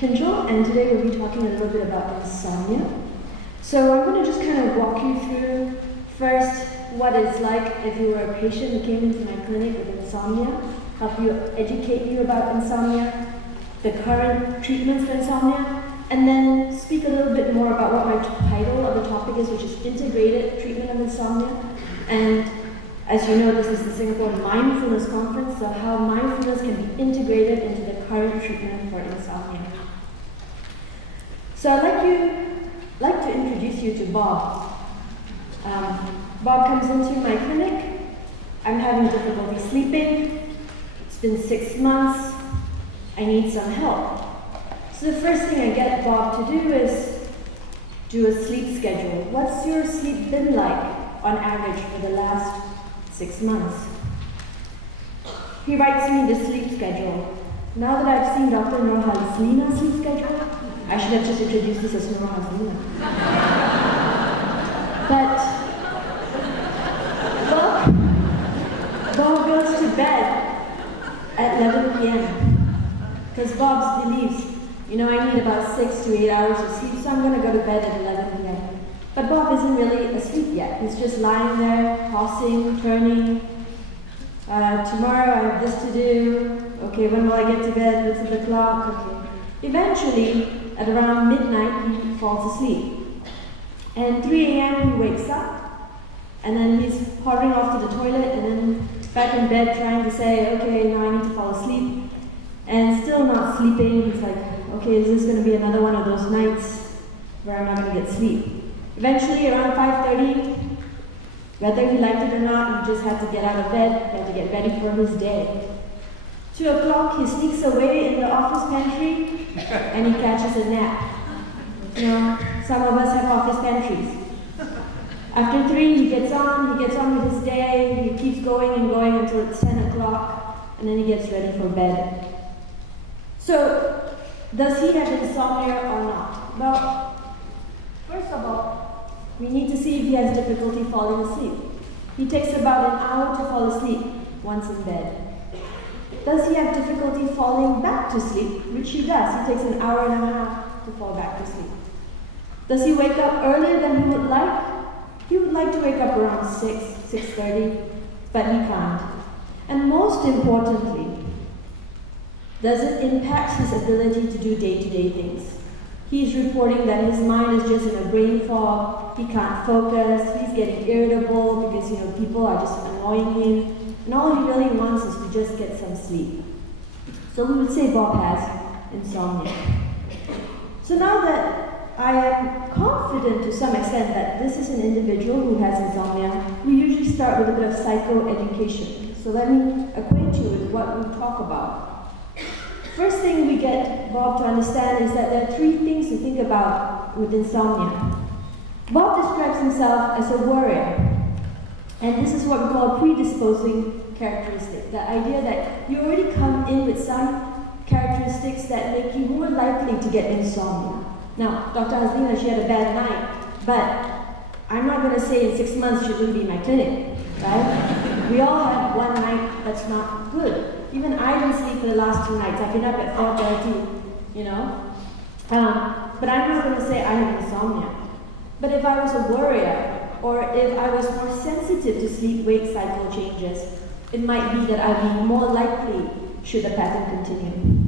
Kinjal, and today we'll be talking a little bit about insomnia. So I'm going to just kind of walk you through first what it's like if you were a patient who came into my clinic with insomnia, help you educate you about insomnia, the current treatments for insomnia, and then speak a little bit more about what my title of the topic is, which is Integrated Treatment of Insomnia. And as you know, this is the Singapore Mindfulness Conference, so how mindfulness can be integrated into the current treatment for insomnia. So I'd like to introduce you to Bob. Bob comes into my clinic. I'm having difficulty sleeping. It's been 6 months. I need some help. So the first thing I get Bob to do is do a sleep schedule. What's your sleep been like on average for the last 6 months? He writes me the sleep schedule. Now that I've seen Dr. Nurhalina's sleep schedule, I should have just introduced this as Nurhalina. But Bob goes to bed at 11 p.m. because Bob believes, I need about 6 to 8 hours of sleep, so I'm going to go to bed at 11 p.m. But Bob isn't really asleep yet. He's just lying there, tossing, turning. Tomorrow I have this to do. Okay, when will I get to bed? What's the clock? Okay. Eventually, at around midnight, he falls asleep. And 3 a.m. he wakes up, and then he's hovering off to the toilet, and then back in bed trying to say, okay, now I need to fall asleep. And still not sleeping. He's like, okay, is this going to be another one of those nights where I'm not going to get sleep? Eventually, around 5:30, whether he liked it or not, he just had to get out of bed, he had to get ready for his day. 2 o'clock, he sneaks away in the office pantry, and he catches a nap. Some of us have office pantries. After 3, he gets on with his day, he keeps going and going until it's 10 o'clock, and then he gets ready for bed. So, does he have insomnia or not? Well, first of all, we need to see if he has difficulty falling asleep. He takes about an hour to fall asleep once in bed. Does he have difficulty falling back to sleep? Which he does. He takes an hour and a half to fall back to sleep. Does he wake up earlier than he would like? He would like to wake up around 6:30, but he can't. And most importantly, does it impact his ability to do day-to-day things? He's reporting that his mind is just in a brain fog, he can't focus, he's getting irritable because people are just annoying him, and all he really wants is to just get some sleep. So we would say Bob has insomnia. So now that I am confident to some extent that this is an individual who has insomnia, we usually start with a bit of psychoeducation. So let me acquaint you with what we talk about. First thing we get Bob to understand is that there are 3 things to think about with insomnia. Bob describes himself as a worrier. And this is what we call a predisposing characteristic. The idea that you already come in with some characteristics that make you more likely to get insomnia. Now, Dr. Hazlina, she had a bad night, but I'm not going to say in 6 months she wouldn't be in my clinic, right? We all had one night that's not good. Even I didn't sleep for the last 2 nights. I've been up at 4:30, But I'm not going to say I have insomnia. But if I was a worrier, or if I was more sensitive to sleep-wake cycle changes, it might be that I'd be more likely should the pattern continue.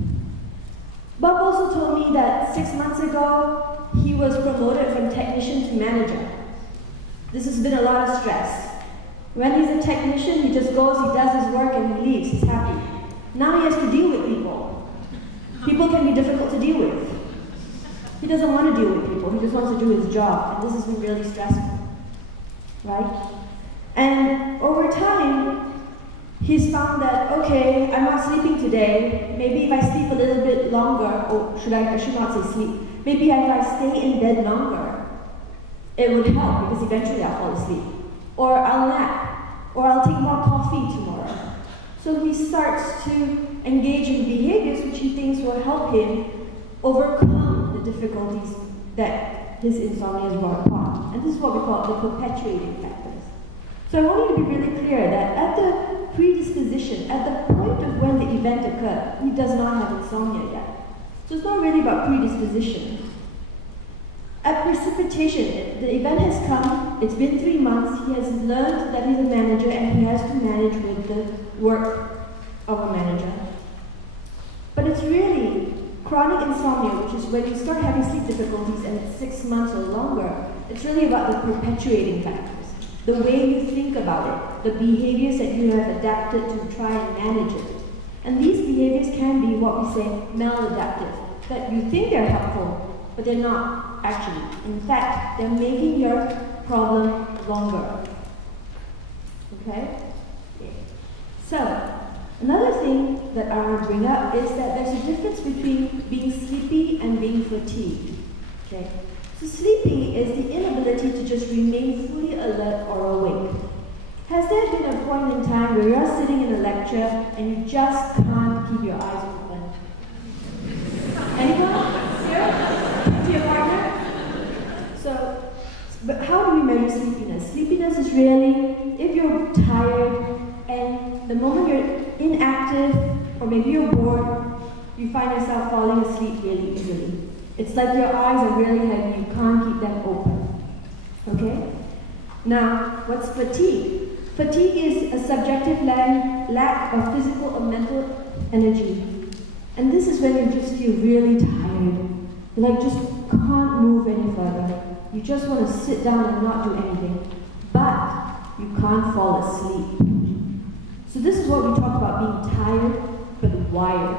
Bob also told me that 6 months ago, he was promoted from technician to manager. This has been a lot of stress. When he's a technician, he just goes, he does his work, and he leaves, he's happy. Now he has to deal with people. People can be difficult to deal with. He doesn't want to deal with people, he just wants to do his job, and this has been really stressful. Right? And over time, he's found that, okay, I'm not sleeping today. Maybe if I sleep a little bit longer, I should not say sleep. Maybe if I stay in bed longer, it would help because eventually I'll fall asleep. Or I'll nap. Or I'll take more coffee tomorrow. So he starts to engage in behaviors which he thinks will help him overcome the difficulties that his insomnia has brought upon. And this is what we call the perpetuating factors. So I want you to be really clear that at the predisposition, at the point of when the event occurred, he does not have insomnia yet. So it's not really about predisposition. At precipitation, the event has come, it's been 3 months, he has learned that he's a manager and he has to manage with the work of a manager. But it's really chronic insomnia, which is when you start having sleep difficulties and it's 6 months or longer. It's really about the perpetuating factors, the way you think about it, the behaviors that you have adapted to try and manage it. And these behaviors can be what we say maladaptive, that you think they're helpful, but they're not actually. In fact, they're making your problem longer. Okay? So, another thing that I want to bring up is that there's a difference between being sleepy and being fatigued. Okay? So sleepy is the inability to just remain fully alert or awake. Has there been a point in time where you're sitting in a lecture and you just can't keep your eyes open? Anyone? Here? To your partner? So, but how do we measure sleepiness? Sleepiness is really if you're tired and the moment you're inactive or maybe you're bored, you find yourself falling asleep really easily. It's like your eyes are really heavy, you can't keep them open. Okay? Now, what's fatigue? Fatigue is a subjective lack of physical or mental energy. And this is when you just feel really tired. You like just can't move any further. You just want to sit down and not do anything. But you can't fall asleep. So this is what we talk about being tired but wired.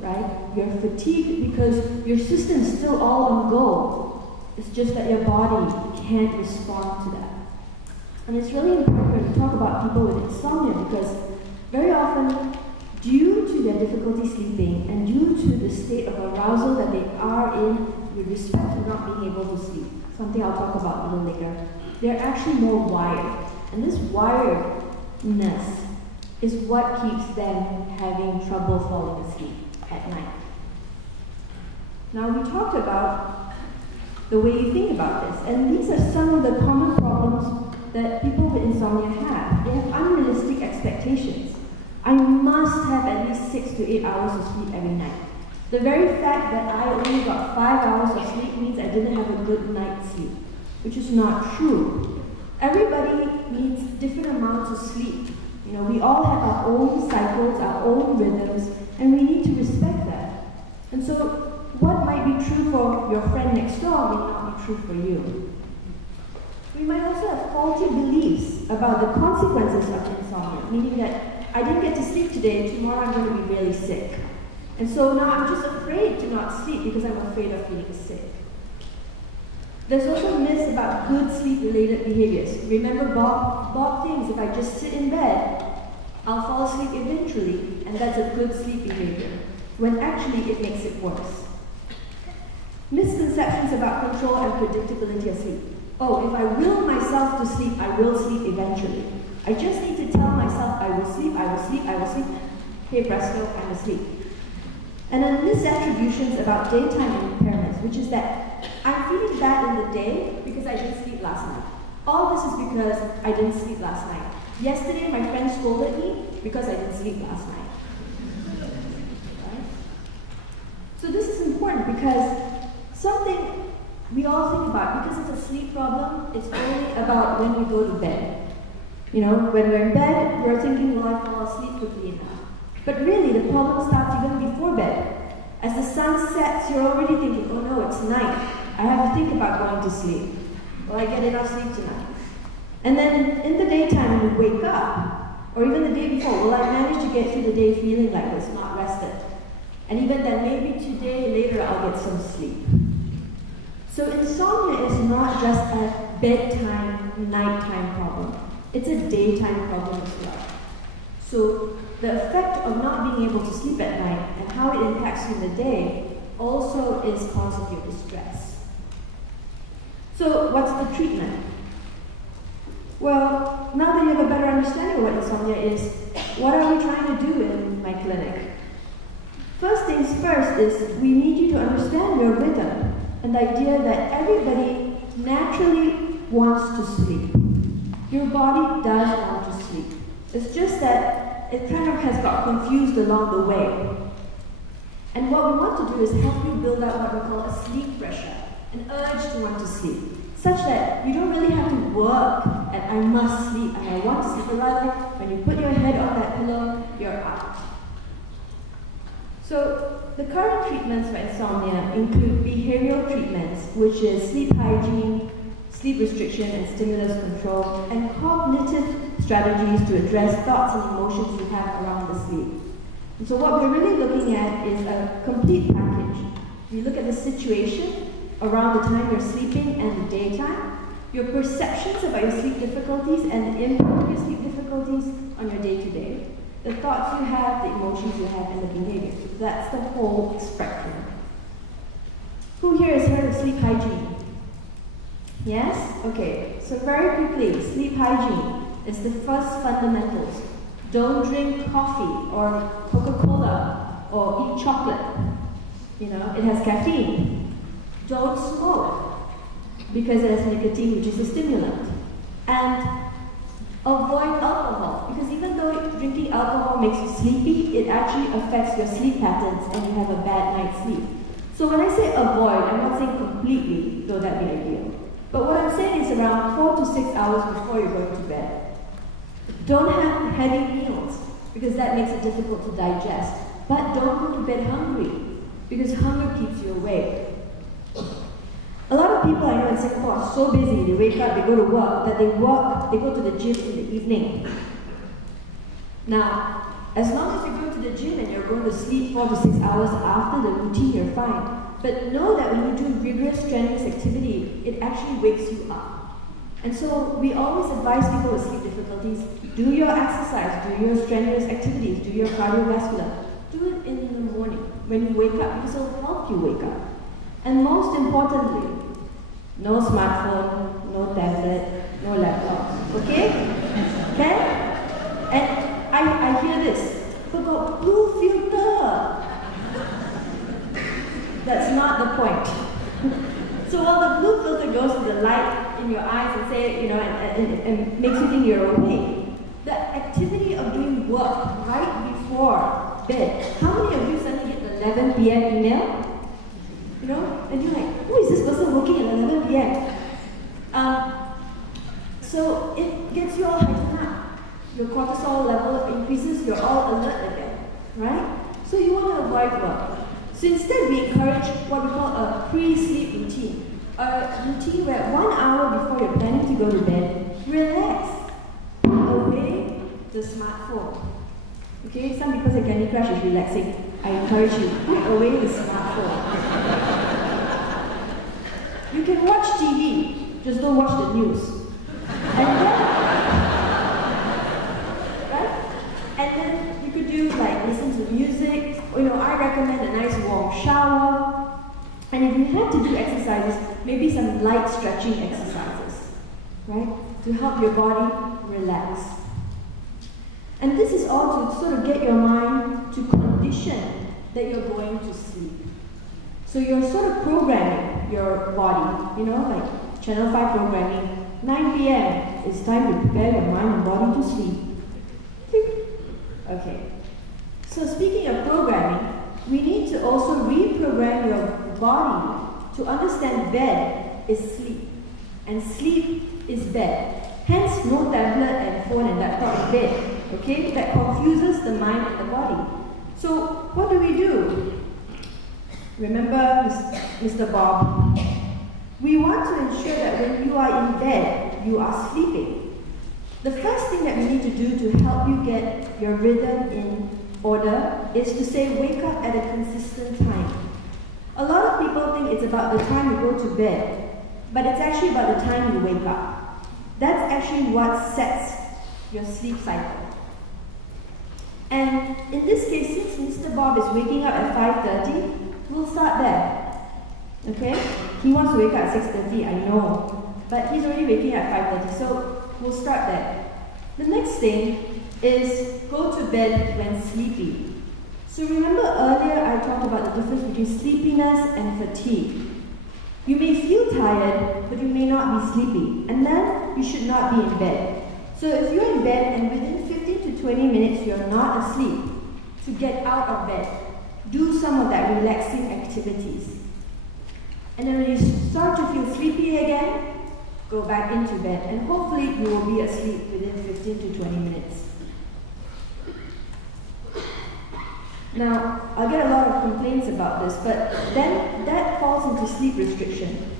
Right? You're fatigued because your system's still all on go. It's just that your body can't respond to that. And it's really important to talk about people with insomnia because very often, due to their difficulty sleeping and due to the state of arousal that they are in with respect to not being able to sleep, something I'll talk about a little later, they're actually more wired. And this wiredness is what keeps them having trouble falling asleep at night. Now we talked about the way you think about this, and these are some of the common problems that people with insomnia have. They have unrealistic expectations. I must have at least 6 to 8 hours of sleep every night. The very fact that I only got 5 hours of sleep means I didn't have a good night's sleep, which is not true. Everybody needs different amounts of sleep. You know, we all have our own cycles, our own rhythms, and we need to respect that. And so, what might be true for your friend next door may not be true for you. We might also have faulty beliefs about the consequences of insomnia, meaning that I didn't get to sleep today, tomorrow I'm going to be really sick. And so now I'm just afraid to not sleep because I'm afraid of feeling sick. There's also myths about good sleep-related behaviors. Remember Bob thinks if I just sit in bed, I'll fall asleep eventually, and that's a good sleep behavior, when actually it makes it worse. Misconceptions about control and predictability of sleep. Oh, if I will myself to sleep, I will sleep eventually. I just need to tell myself I will sleep, I will sleep, I will sleep. Hey presto, I'm asleep. And then misattributions about daytime impairments, which is that I'm feeling bad in the day because I didn't sleep last night. All this is because I didn't sleep last night. Yesterday, my friend scolded me because I didn't sleep last night. Right? So this is important because something we all think about, because it's a sleep problem, it's only about when we go to bed. You know, when we're in bed, we're thinking, well, I fall asleep quickly enough. But really, the problem starts even before bed. As the sun sets, you're already thinking, oh no, it's night. I have to think about going to sleep. Will I get enough sleep tonight? And then in the daytime, when you wake up, or even the day before, will I manage to get through the day feeling like this, not rested? And even then, maybe today, later, I'll get some sleep. So insomnia is not just a bedtime, nighttime problem. It's a daytime problem as well. So the effect of not being able to sleep at night and how it impacts you in the day also is constituted stress. So what's the treatment? Well, now that you have a better understanding of what insomnia is, what are we trying to do in my clinic? First things first is we need you to understand your rhythm and the idea that everybody naturally wants to sleep. Your body does want to sleep. It's just that it kind of has got confused along the way. And what we want to do is help you build up what we call a sleep pressure, an urge to want to sleep, such that you don't really have to work at I must sleep and I want to sleep, but rather when you put your head on that pillow, you're out. So the current treatments for insomnia include behavioural treatments, which is sleep hygiene, sleep restriction and stimulus control, and cognitive strategies to address thoughts and emotions you have around the sleep. And so what we're really looking at is a complete package. We look at the situation around the time you're sleeping and the daytime, your perceptions about your sleep difficulties and the impact of your sleep difficulties on your day-to-day, the thoughts you have, the emotions you have, and the behaviors. That's the whole spectrum. Who here has heard of sleep hygiene? Yes? Okay, so very quickly, sleep hygiene is the first fundamentals. Don't drink coffee or Coca-Cola or eat chocolate. You know, it has caffeine. Don't smoke because it has nicotine, which is a stimulant. And avoid alcohol, because even though drinking alcohol makes you sleepy, it actually affects your sleep patterns and you have a bad night's sleep. So when I say avoid, I'm not saying completely, though that'd be ideal. But what I'm saying is around 4 to 6 hours before you're going to bed. Don't have heavy meals, because that makes it difficult to digest. But don't go to bed hungry, because hunger keeps you awake. A lot of people I know in Singapore are so busy, they wake up, they go to work, that they go to the gym in the evening. Now, as long as you go to the gym and you're going to sleep 4 to 6 hours after the routine, you're fine. But know that when you do rigorous strenuous activity, it actually wakes you up. And so we always advise people with sleep difficulties, do your exercise, do your strenuous activities, do your cardiovascular. Do it in the morning when you wake up, because it will help you wake up. And most importantly, no smartphone, no tablet, no laptop. Okay? Okay? And I hear this. But got blue filter. That's not the point. So while the blue filter goes to the light in your eyes and say, you know, and makes you think you're awake, the activity of doing work right before bed. How many of you suddenly get the 11 p.m. email? You know, and you're like, who is this person working at 11 p.m.? So it gets you all heightened up. Your cortisol level increases, you're all alert again, right? So you want to avoid work. So instead we encourage what we call a pre-sleep routine. A routine where 1 hour before you're planning to go to bed, relax. Put away the smartphone. Okay, some people say Candy Crush is relaxing. I encourage you, put away the smartphone. You can watch TV, just don't watch the news. And then, right? And then you could do like listen to music. You know, I recommend a nice warm shower. And if you have to do exercises, maybe some light stretching exercises, right? To help your body relax. And this is all to sort of get your mind to condition that you're going to sleep. So you're sort of programming your body, you know, like Channel 5 programming. 9 p.m. it's time to prepare your mind and body to sleep. Okay. So speaking of programming, we need to also reprogram your body to understand bed is sleep, and sleep is bed. Hence, no tablet and phone and laptop in bed. Okay? That confuses the mind and the body. So, what do? Remember Mr. Bob? We want to ensure that when you are in bed, you are sleeping. The first thing that we need to do to help you get your rhythm in order is to say wake up at a consistent time. A lot of people think it's about the time you go to bed, but it's actually about the time you wake up. That's actually what sets your sleep cycle. And in this case, since Mr. Bob is waking up at 5:30, we'll start there. Okay? He wants to wake up at 6:30, I know. But he's already waking up at 5:30, so we'll start there. The next thing is go to bed when sleepy. So remember earlier I talked about the difference between sleepiness and fatigue. You may feel tired, but you may not be sleepy, and then you should not be in bed. So if you're in bed and within 15 to 20 minutes you're not asleep, to get out of bed. do some of that relaxing activities. And then when you start to feel sleepy again, go back into bed, and hopefully you will be asleep within 15 to 20 minutes. Now, I'll get a lot of complaints about this, but then that falls into sleep restriction.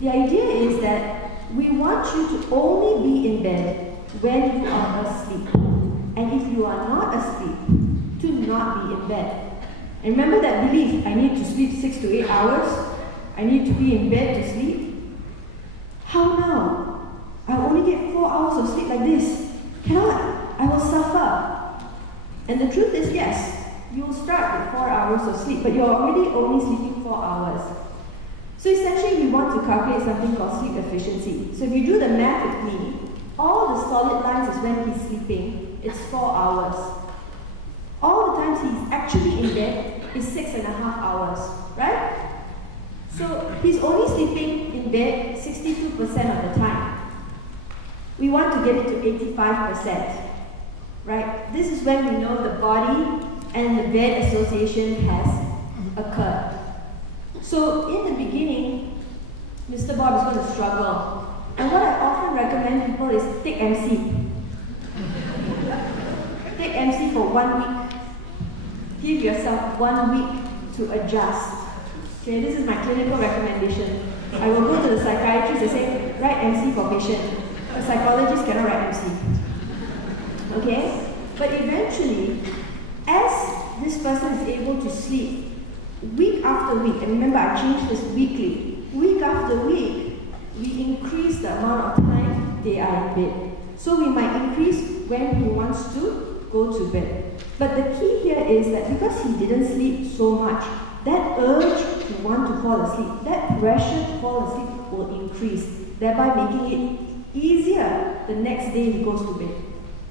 The idea is that we want you to only be in bed when you are asleep. And if you are not asleep, to not be in bed. And remember that belief, I need to sleep 6 to 8 hours, I need to be in bed to sleep. How now? I only get 4 hours of sleep like this. Cannot, I will suffer. And the truth is, yes, you will start with 4 hours of sleep, but you're already only sleeping 4 hours. So essentially, we want to calculate something called sleep efficiency. So if you do the math with me, all the solid lines is when he's sleeping, it's 4 hours. All the times he's actually in bed is 6.5 hours, right? So he's only sleeping in bed 62% of the time. We want to get it to 85%, right? This is when we know the body and the bed association has occurred. So in the beginning, Mr. Bob is going to struggle. And what I often recommend people is take MC. Take MC for 1 week. Give yourself 1 week to adjust. Okay, this is my clinical recommendation. I will go to the psychiatrist and say, write MC for patient. A psychologist cannot write MC. Okay? But eventually, as this person is able to sleep week after week, and remember I changed this weekly, week after week, we increase the amount of time they are in bed. So we might increase when he wants to go to bed. But the key here is that because he didn't sleep so much, that urge to want to fall asleep, that pressure to fall asleep will increase, thereby making it easier the next day he goes to bed.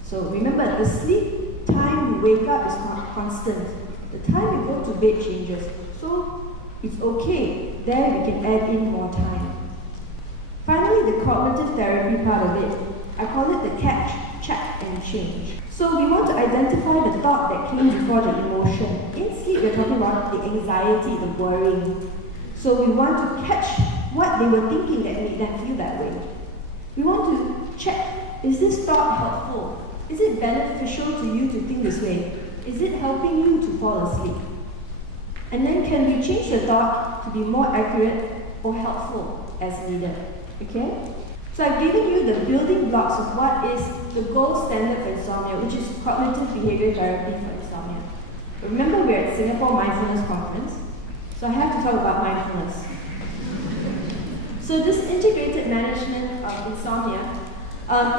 So remember, the sleep time you wake up is not constant. The time you go to bed changes. So it's okay. There we can add in more time. Finally, the cognitive therapy part of it, I call it the catch, check, and change. So we want to identify the thought that came before the emotion. In sleep, we're talking about the anxiety, the worrying. So we want to catch what they were thinking that made them feel that way. We want to check, is this thought helpful? Is it beneficial to you to think this way? Is it helping you to fall asleep? And then can we change the thought to be more accurate or helpful as needed? Okay? So I've given you the building blocks of what is the gold standard for insomnia, which is cognitive behavioral therapy for insomnia. Remember, we're at Singapore Mindfulness Conference, so I have to talk about mindfulness. So this integrated management of insomnia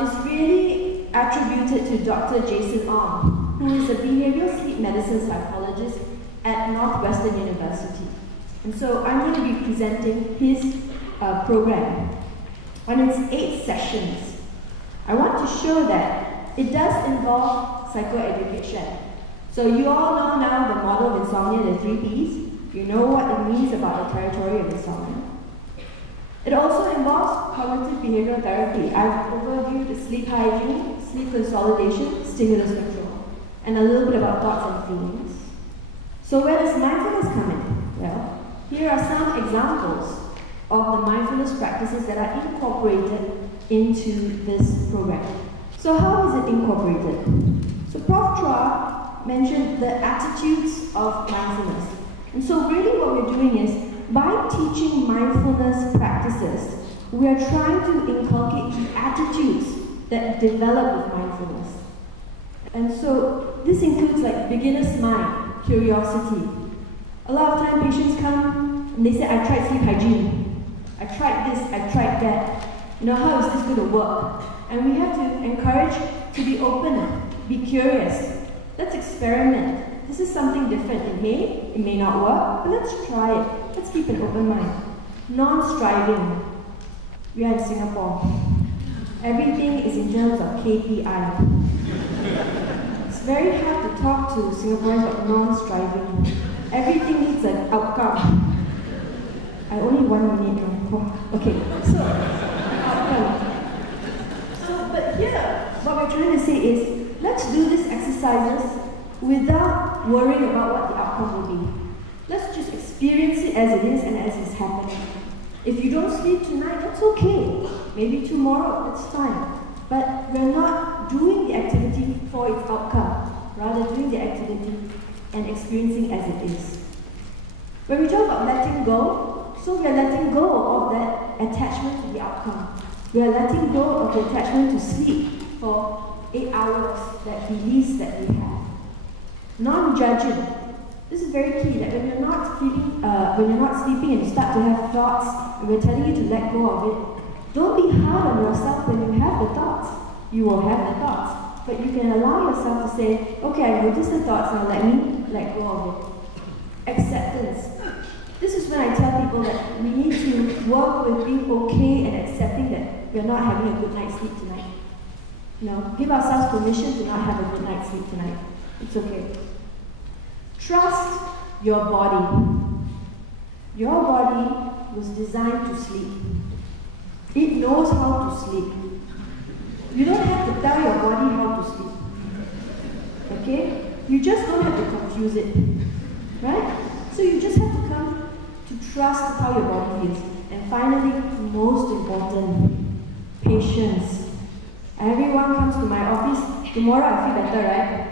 is really attributed to Dr. Jason Ong, who is a behavioral sleep medicine psychologist at Northwestern University. And so I'm going to be presenting his program on its 8 sessions. I want to show that it does involve psychoeducation. So you all know now the model of insomnia, the 3 Ps. You know what it means about the territory of insomnia. It also involves cognitive behavioral therapy. I've overviewed the sleep hygiene, sleep consolidation, stimulus control, and a little bit about thoughts and feelings. So where does mindfulness come in? Well, here are some examples of the mindfulness practices that are incorporated into this program. So how is it incorporated? So Prof. Chua mentioned the attitudes of mindfulness. And so really what we're doing is, by teaching mindfulness practices, we are trying to inculcate the attitudes that develop with mindfulness. And so this includes like beginner's mind, curiosity. A lot of time patients come and they say, I tried sleep hygiene. I tried this, I tried that. You know, how is this going to work? And we have to encourage to be open, be curious. Let's experiment. This is something different. It may not work, but let's try it. Let's keep an open mind. Non-striving. We are in Singapore. Everything is in terms of KPI. It's very hard to talk to Singaporeans about non-striving. Everything needs an outcome. I only 1 minute. Okay, so outcome. But here, what we're trying to say is, let's do these exercises without worrying about what the outcome will be. Let's just experience it as it is and as it's happening. If you don't sleep tonight, that's okay. Maybe tomorrow, that's fine. But we're not doing the activity for its outcome, rather doing the activity and experiencing as it is. When we talk about letting go, so we are letting go of that attachment to the outcome. We are letting go of the attachment to sleep for 8 hours, that release that we have. Non-judging. This is very key, that when you're not sleeping and you start to have thoughts, and we're telling you to let go of it, don't be hard on yourself when you have the thoughts. You will have the thoughts, but you can allow yourself to say, okay, I notice the thoughts, now let me let go of it. Acceptance. This is when I tell people that we need to work with being okay and accepting that we're not having a good night's sleep tonight. Give ourselves permission to not have a good night's sleep tonight. It's okay. Trust your body. Your body was designed to sleep. It knows how to sleep. You don't have to tell your body how to sleep. Okay? You just don't have to confuse it. Right? So you just have to come to trust how your body feels. And finally, most important, patience. Everyone comes to my office, tomorrow I feel better, right?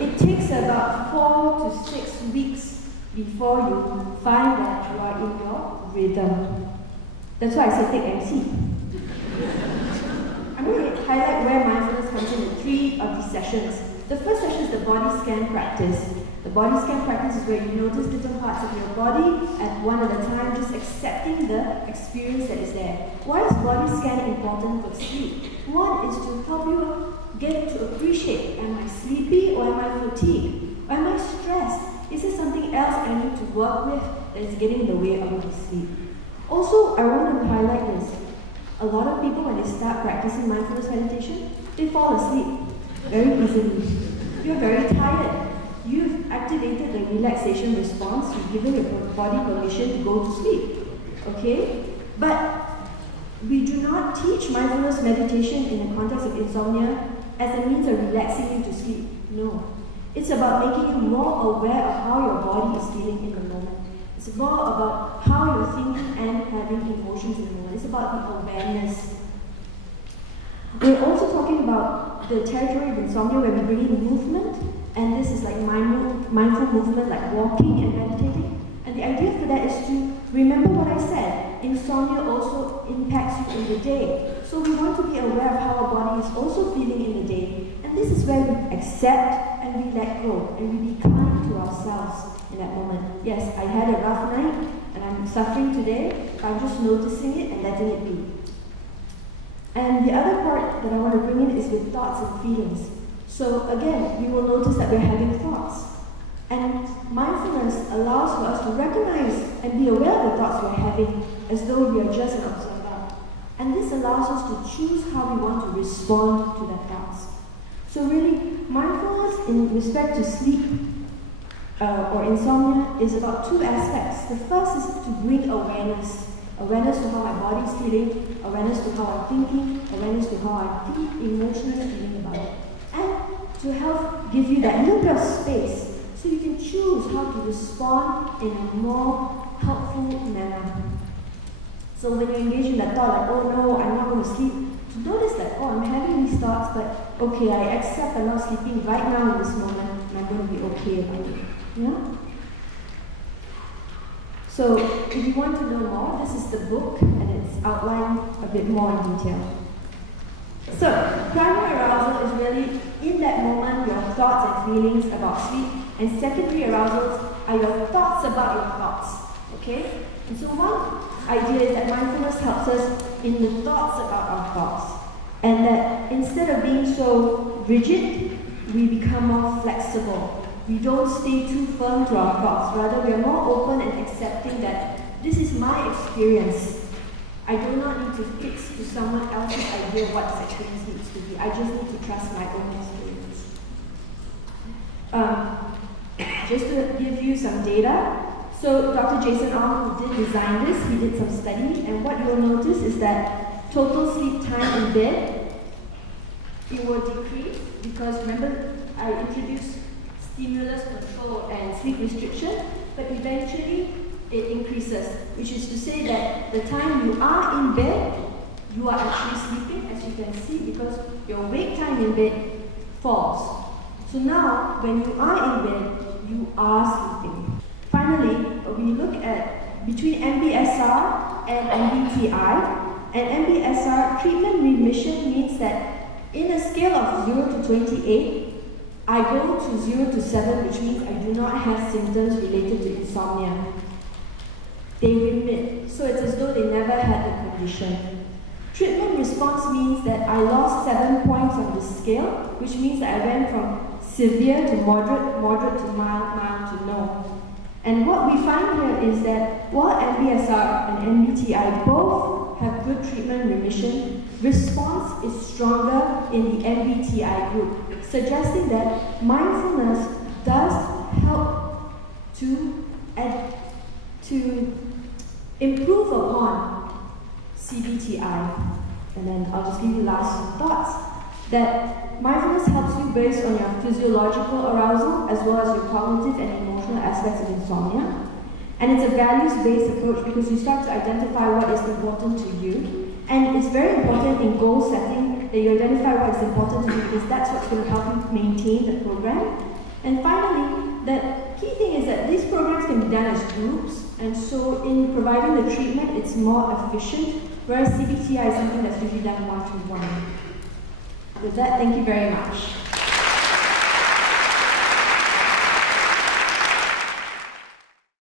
It takes about 4 to 6 weeks before you find that you are in your rhythm. That's why I say take MC. I'm going to highlight where mindfulness comes in 3 of these sessions. The first session is the body scan practice. The body scan practice is where you notice different parts of your body at one at a time, just accepting the experience that is there. Why is body scan important for sleep? One is to help you get to appreciate, am I sleepy or am I fatigued? Or am I stressed? Is there something else I need to work with that is getting in the way of my sleep? Also, I want to highlight this. A lot of people, when they start practicing mindfulness meditation, they fall asleep very easily. You're very tired. You've activated the relaxation response. You've given your body permission to go to sleep. Okay? But we do not teach mindfulness meditation in the context of insomnia as a means of relaxing you to sleep. No. It's about making you more aware of how your body is feeling in the moment. It's more about how you're thinking and having emotions in the moment. It's about the awareness. We're also talking about the territory of insomnia where we bring in movement, and this is like mindful movement, like walking and meditating. And the idea for that is to remember what I said. Insomnia also impacts you in the day. So we want to be aware of how our body is also feeling in the day. And this is where we accept and we let go, and we be kind to ourselves in that moment. Yes, I had a rough night, and I'm suffering today, but I'm just noticing it and letting it be. And the other part that I want to bring in is with thoughts and feelings. So again, we will notice that we're having thoughts. And mindfulness allows for us to recognize and be aware of the thoughts we're having as though we are just an observer. And this allows us to choose how we want to respond to the thoughts. So really, mindfulness in respect to sleep or insomnia is about 2 aspects. The first is to bring awareness. Awareness to how my body is feeling, awareness to how I'm thinking, awareness to how I'm emotionally feeling about it. And to help give you that little bit of space so you can choose how to respond in a more helpful manner. So when you engage in that thought like, oh no, I'm not going to sleep, to notice that, oh, I'm having these thoughts, but okay, I accept I'm not sleeping right now in this moment, and I'm going to be okay about it. Yeah? So if you want to know more, this is the book, and it's outlined a bit more in detail. So, primary arousal is really, in that moment, your thoughts and feelings about sleep, and secondary arousals are your thoughts about your thoughts. Okay? And so one idea is that mindfulness helps us in the thoughts about our thoughts. And that instead of being so rigid, we become more flexible. We don't stay too firm to our thoughts. Rather, we are more open and accepting that this is my experience. I do not need to fix to someone else's idea of what this experience needs to be. I just need to trust my own experience. Just to give you some data. So Dr. Jason Ong, who did design this, he did some study, and what you'll notice is that total sleep time in bed, it will decrease because remember I introduced stimulus control and sleep restriction, but eventually it increases, which is to say that the time you are in bed, you are actually sleeping, as you can see, because your wake time in bed falls. So now, when you are in bed, you are sleeping. Finally, we look at between MBSR and MBTI. And MBSR, treatment remission, means that in a scale of 0 to 28, I go to 0 to 7, which means I do not have symptoms related to insomnia. They remit, so it's as though they never had the condition. Treatment response means that I lost 7 points on the scale, which means that I went from severe to moderate, moderate to mild, mild to no. And what we find here is that while MBSR and MBTI both have good treatment remission, response is stronger in the MBTI group, suggesting that mindfulness does help to improve upon CBTI. And then I'll just give you last thoughts, that mindfulness helps you based on your physiological arousal as well as your cognitive and emotional aspects of insomnia. And it's a values-based approach because you start to identify what is important to you. And it's very important in goal setting that you identify what is important to you, because that's what's going to help you maintain the program. And finally, the key thing is that these programs can be done as groups, and so in providing the treatment, it's more efficient, whereas CBTI is something that's usually done one-to-one. With that, thank you very much.